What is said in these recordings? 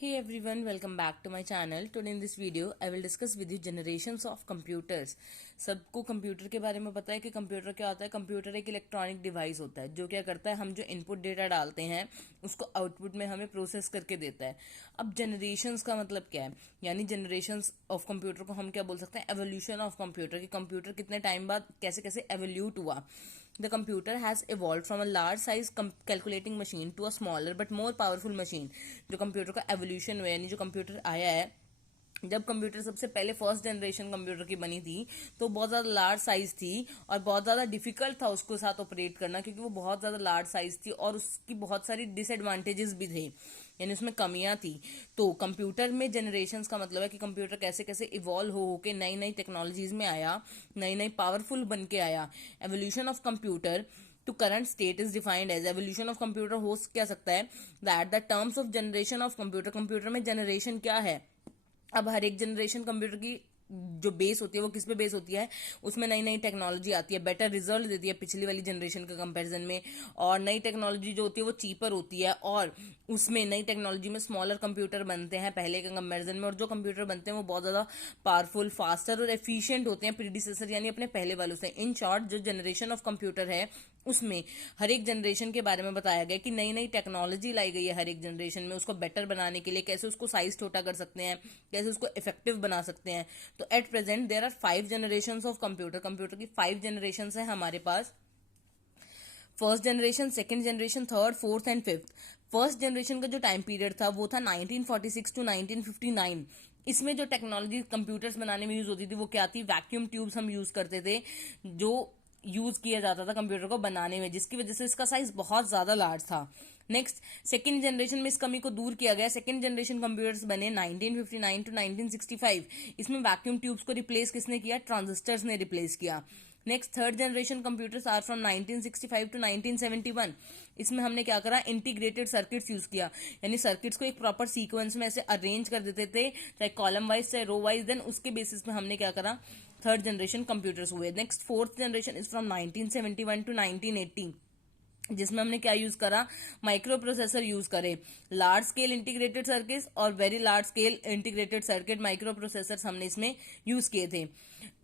Hey everyone, welcome back to my channel. Today in this video, I will discuss with you generations of computers. सबको computer के बारे में पता है कि कंप्यूटर क्या होता है। कंप्यूटर एक इलेक्ट्रॉनिक डिवाइस होता है जो क्या करता है, हम जो इनपुट डेटा डालते हैं उसको आउटपुट में हमें प्रोसेस करके देता है। अब जनरेशंस का मतलब क्या है, यानी जनरेशंस ऑफ कंप्यूटर को हम क्या बोल सकते हैं, एवोल्यूशन ऑफ कंप्यूटर। कि कंप्यूटर कितने टाइम बाद कैसे कैसे एवोल्यूट हुआ। The computer has evolved from a large size calculating machine to a smaller but more powerful machine. जो कंप्यूटर का एवोल्यूशन हुआ, यानी जो कंप्यूटर आया है, जब कंप्यूटर सबसे पहले फर्स्ट जनरेशन कंप्यूटर की बनी थी तो बहुत ज़्यादा लार्ज साइज थी और बहुत ज़्यादा डिफिकल्ट था उसको साथ ऑपरेट करना, क्योंकि वो बहुत ज़्यादा लार्ज साइज थी और उसकी बहुत सारी डिसएडवांटेजेस भी थे, यानी उसमें कमियां थी। तो कंप्यूटर में जनरेशंस का मतलब है कि कंप्यूटर कैसे कैसे इवॉल्व हो के नई नई टेक्नोलॉजीज में आया, नई नई पावरफुल बन के आया। Evolution of computer to current state is defined as evolution of computer हो क्या सकता है, that the terms of generation of computer, computer में जनरेशन क्या है। अब हर एक जनरेशन कंप्यूटर की जो बेस होती है वो किस पे बेस होती है, उसमें नई नई टेक्नोलॉजी आती है, बेटर रिजल्ट देती है पिछली वाली जनरेशन के कंपैरिजन में। और नई टेक्नोलॉजी जो होती है वो चीपर होती है और उसमें नई टेक्नोलॉजी में स्मॉलर कंप्यूटर बनते हैं पहले के कंपैरिजन में, और जो कंप्यूटर बनते हैं वो बहुत ज़्यादा पावरफुल, फास्टर और एफिशिएंट होते हैं प्रीडिसेसर यानी अपने पहले वालों से। इन शॉर्ट, जो जनरेशन ऑफ कंप्यूटर है उसमें हर एक जनरेशन के बारे में बताया गया कि नई नई टेक्नोलॉजी लाई गई है हर एक जनरेशन में, उसको बेटर बनाने के लिए कैसे उसको साइज छोटा कर सकते हैं, कैसे उसको इफेक्टिव बना सकते हैं। तो at present there are 5 generations of computer. Computer की 5 जनरेशंस है हमारे पास। First generation, second generation, third, fourth and fifth. First generation का जो टाइम पीरियड था वो था 1946 टू 1959। इसमें जो टेक्नोलॉजी कंप्यूटर्स बनाने में यूज होती थी वो क्या थी, वैक्यूम ट्यूब्स हम यूज करते थे जो यूज किया जाता था कंप्यूटर को बनाने में, जिसकी वजह से इसका साइज बहुत ज्यादा लार्ज था। नेक्स्ट, सेकेंड जनरेशन में इस कमी को दूर किया गया। सेकेंड जनरेशन कंप्यूटर्स बने 1959 टू 1965। इसमें वैक्यूम ट्यूब्स को रिप्लेस किसने किया, ट्रांजिस्टर्स ने रिप्लेस किया। Next, third generation computers are from 1965 to 1971। इसमें हमने क्या करा, इंटीग्रेटेड सर्किट्स यूज किया, यानी सर्किट्स को एक प्रॉपर सीक्वेंस में ऐसे अरेंज कर देते थे, चाहे कॉलम वाइज चाहे रो वाइज। देन उसके बेसिस पे हमने क्या करा, थर्ड जनरेशन कंप्यूटर्स हुए। Next, fourth generation is from 1971 to 1980, जिसमें हमने क्या यूज करा, माइक्रो प्रोसेसर यूज करे। लार्ज स्केल इंटीग्रेटेड सर्किट और very large scale integrated circuit microprocessor हमने इसमें यूज किए थे।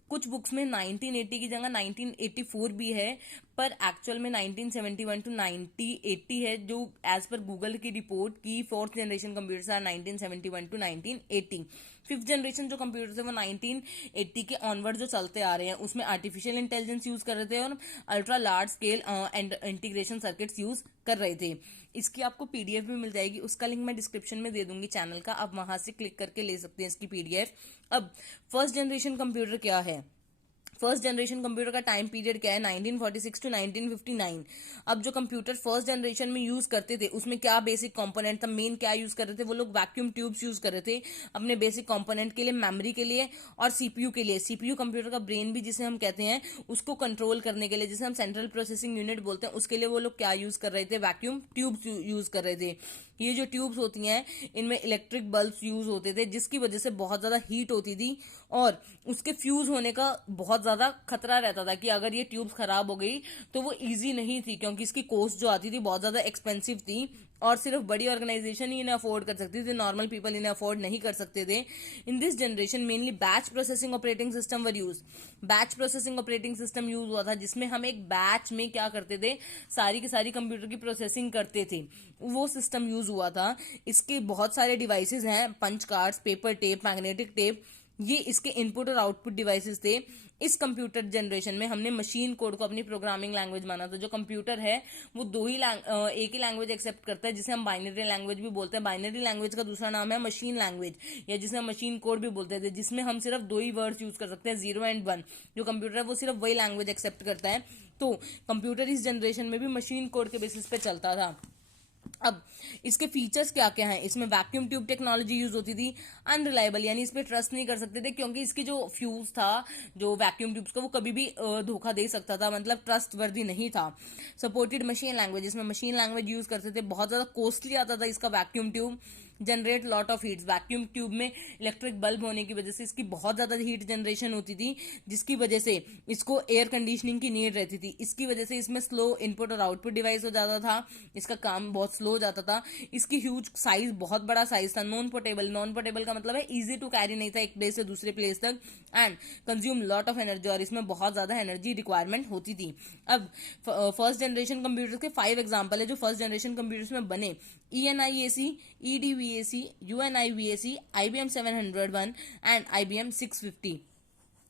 कुछ बुक्स में 1980 की जगह 1984 भी है, पर एक्चुअल में 1971 टू 1980 है, जो एज पर गूगल की रिपोर्ट की fourth generation computers are 1971 to 1980। Fifth generation जो कंप्यूटर्स है वो 1980 के ऑनवर्ड जो चलते आ रहे हैं उसमें आर्टिफिशियल इंटेलिजेंस यूज कर रहे थे और ultra large scale and integration circuits use कर रहे थे। इसकी आपको पीडीएफ भी मिल जाएगी, उसका लिंक मैं डिस्क्रिप्शन में दे दूंगी चैनल का, आप वहां से क्लिक करके ले सकते हैं इसकी पीडीएफ। अब फर्स्ट जनरेशन कंप्यूटर क्या है, फर्स्ट जनरेशन कंप्यूटर का टाइम पीरियड क्या है, 1946 टू 1959। अब जो कंप्यूटर फर्स्ट जनरेशन में यूज करते थे उसमें क्या बेसिक कंपोनेंट था, मेन क्या यूज कर रहे थे, वो लोग वैक्यूम ट्यूब्स यूज कर रहे थे अपने बेसिक कंपोनेंट के लिए, मेमोरी के लिए और सीपीयू के लिए। सीपीयू कंप्यूटर का ब्रेन भी जिसे हम कहते हैं, उसको कंट्रोल करने के लिए, जिसे हम सेंट्रल प्रोसेसिंग यूनिट बोलते हैं, उसके लिए वो लोग क्या यूज कर रहे थे, वैक्यूम ट्यूब्स यूज कर रहे थे। ये जो ट्यूब्स होती हैं इनमें इलेक्ट्रिक बल्ब्स यूज होते थे, जिसकी वजह से बहुत ज्यादा हीट होती थी और उसके फ्यूज होने का बहुत ज्यादा खतरा रहता था कि अगर ये ट्यूब्स खराब हो गई तो वो इजी नहीं थी, क्योंकि इसकी कॉस्ट जो आती थी बहुत ज्यादा एक्सपेंसिव थी और सिर्फ बड़ी ऑर्गेनाइजेशन ही इन्हें अफोर्ड कर सकती थी, नॉर्मल पीपल इन्हें अफोर्ड नहीं कर सकते थे। In this generation mainly batch processing operating system were use. Batch processing operating system use हुआ था, जिसमें हम एक बैच में क्या करते थे, सारी की सारी कंप्यूटर की प्रोसेसिंग करते थे, वो सिस्टम यूज हुआ था। इसके बहुत सारे डिवाइसेस हैं, punch cards, paper tape, magnetic tape, ये इसके इनपुट और आउटपुट डिवाइसेस थे। इस कंप्यूटर जनरेशन में हमने मशीन कोड को अपनी प्रोग्रामिंग लैंग्वेज माना था। जो कंप्यूटर है वो एक ही लैंग्वेज एक्सेप्ट करता है, जिसे हम बाइनरी लैंग्वेज भी बोलते हैं। बाइनरी लैंग्वेज का दूसरा नाम है मशीन लैंग्वेज, या जिसे हम मशीन कोड भी बोलते थे, जिसमें हम सिर्फ दो ही वर्ड्स यूज कर सकते हैं, 0 एंड 1। जो कंप्यूटर है वो सिर्फ वही लैंग्वेज एक्सेप्ट करता है। तो कंप्यूटर इस जनरेशन में भी मशीन कोड के बेसिस पे चलता था। अब इसके फीचर्स क्या क्या हैं, इसमें वैक्यूम ट्यूब टेक्नोलॉजी यूज होती थी। अनरिलायबल, यानी इस पे ट्रस्ट नहीं कर सकते थे, क्योंकि इसकी जो फ्यूज था जो वैक्यूम ट्यूब्स का, वो कभी भी धोखा दे सकता था, मतलब ट्रस्ट वर्दी नहीं था। सपोर्टेड मशीन लैंग्वेज, इसमें मशीन लैंग्वेज यूज करते थे, बहुत ज्यादा कॉस्टली आता था इसका vacuum tube. Generate lot of heats. Vacuum tube में इलेक्ट्रिक बल्ब होने की वजह से इसकी बहुत ज्यादा हीट जनरेशन होती थी, जिसकी वजह से इसको एयर कंडीशनिंग की नीड रहती थी। इसकी वजह से इसमें स्लो इनपुट और आउटपुट डिवाइस हो जाता था, इसका काम बहुत स्लो हो जाता था। इसकी ह्यूज साइज, बहुत बड़ा साइज था। नॉन पोर्टेबल, नॉन पोर्टेबल का मतलब है इजी टू कैरी नहीं था एक प्लेस से दूसरे प्लेस तक, and consume lot of energy, और इसमें बहुत ज्यादा एनर्जी रिक्वायरमेंट होती थी। अब फर्स्ट जनरेशन कंप्यूटर के 5 एग्जांपल है जो फर्स्ट जनरेशन कंप्यूटर्स में बने। ENIAC, EDVAC, UNIVAC, IBM 701 and IBM 650।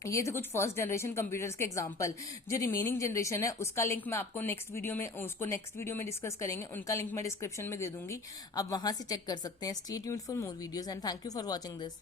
ये थे कुछ फर्स्ट जनरेशन कंप्यूटर्स के एग्जांपल। जो रिमेनिंग जनरेशन है उसका लिंक मैं आपको नेक्स्ट वीडियो में डिस्कस करेंगे, उनका लिंक मैं डिस्क्रिप्शन में दे दूंगी, आप वहां से चेक कर सकते हैं। Stay tuned for more videos and thank you for watching this.